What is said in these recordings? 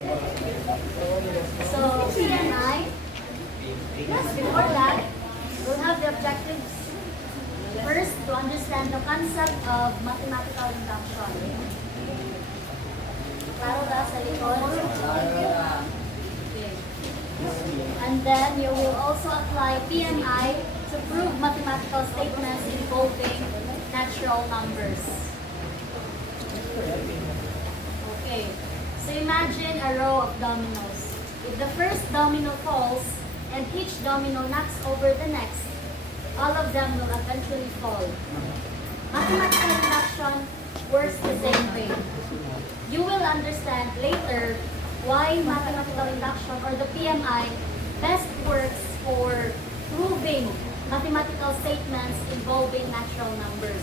So, PNI, yes, before that, we'll have the objectives. First, to understand the concept of mathematical induction. Klaro ba sa likod? Okay. And then, you will also apply PNI to prove mathematical statements involving natural numbers. Okay. So imagine a row of dominoes. If the first domino falls and each domino knocks over the next, all of them will eventually fall. Mathematical induction works the same way. You will understand later why mathematical induction or the PMI best works for proving mathematical statements involving natural numbers.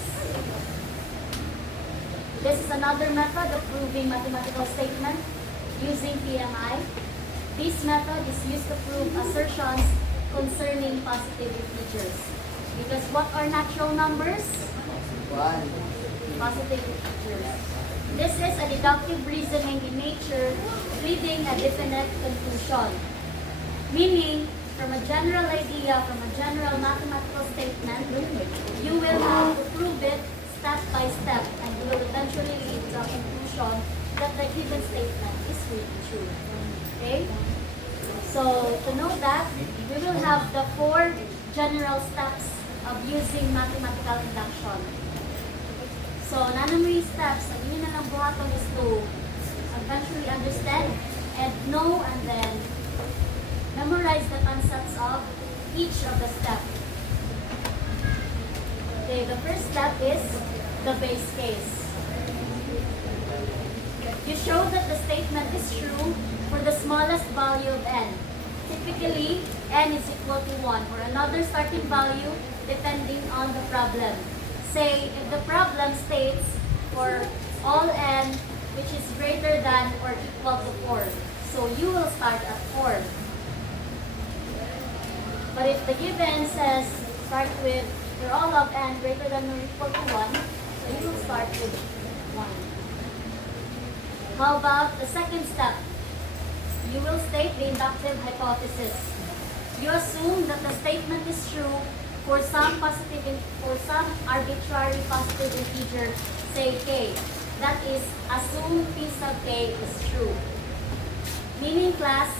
This is another method of proving mathematical statement using PMI. This method is used to prove assertions concerning positive integers. Because what are natural numbers? Positive integers. This is a deductive reasoning in nature, leading a definite conclusion. Meaning, from a general idea, from a general mathematical statement, you will have to prove it step by step, and you will eventually lead to a conclusion that the given statement is really true. Okay? So, to know that, we will have the 4 general steps of using mathematical induction. So, nanamay steps, ang yun na lang buhaton is to eventually understand and know and then memorize the concepts of each of the steps. Okay, the first step is the base case. You show that the statement is true for the smallest value of n. Typically, n is equal to 1 or another starting value depending on the problem. Say, if the problem states for all n which is greater than or equal to 4. So you will start at 4. But if the given says start with for all of n greater than or equal to 1, so you will start with 1. How about the second step? You will state the inductive hypothesis. You assume that the statement is true for some arbitrary positive integer, say k. That is, assume p sub k is true. Meaning, class,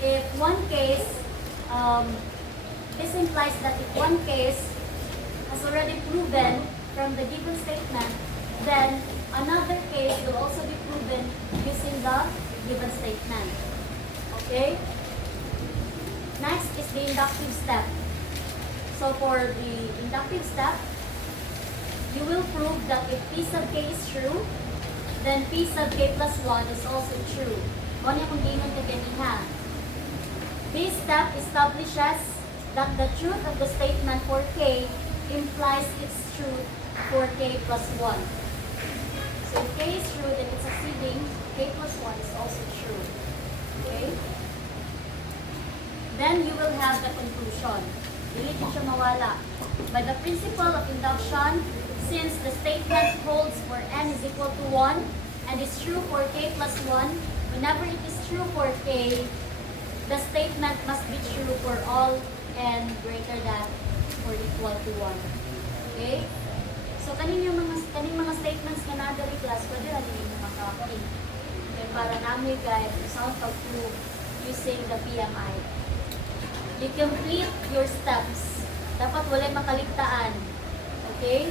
if one case, this implies that if one case has already proven from the given statement, then another case will also be proven using the given statement. Okay? Next is the inductive step. So for the inductive step, you will prove that if p sub k is true, then p sub k plus 1 is also true. Kung ano kung ginon ka ganiha. This step establishes that the truth of the statement for k implies its truth for k plus 1. So if k is true, then it's succeeding, k plus 1 is also true. Okay? Then you will have the conclusion. Dili siya mawala. By the principle of induction, since the statement holds for n is equal to 1 and is true for k plus 1, whenever it is true for k, the statement must be true for all n greater than or equal to 1. Okay? So kaning mga statements nga na dali class, pwede na din yung makaka-copy. Okay, para namin guide sound of proof using the PMI. You complete your steps. Dapat wala makaligtaan. Okay?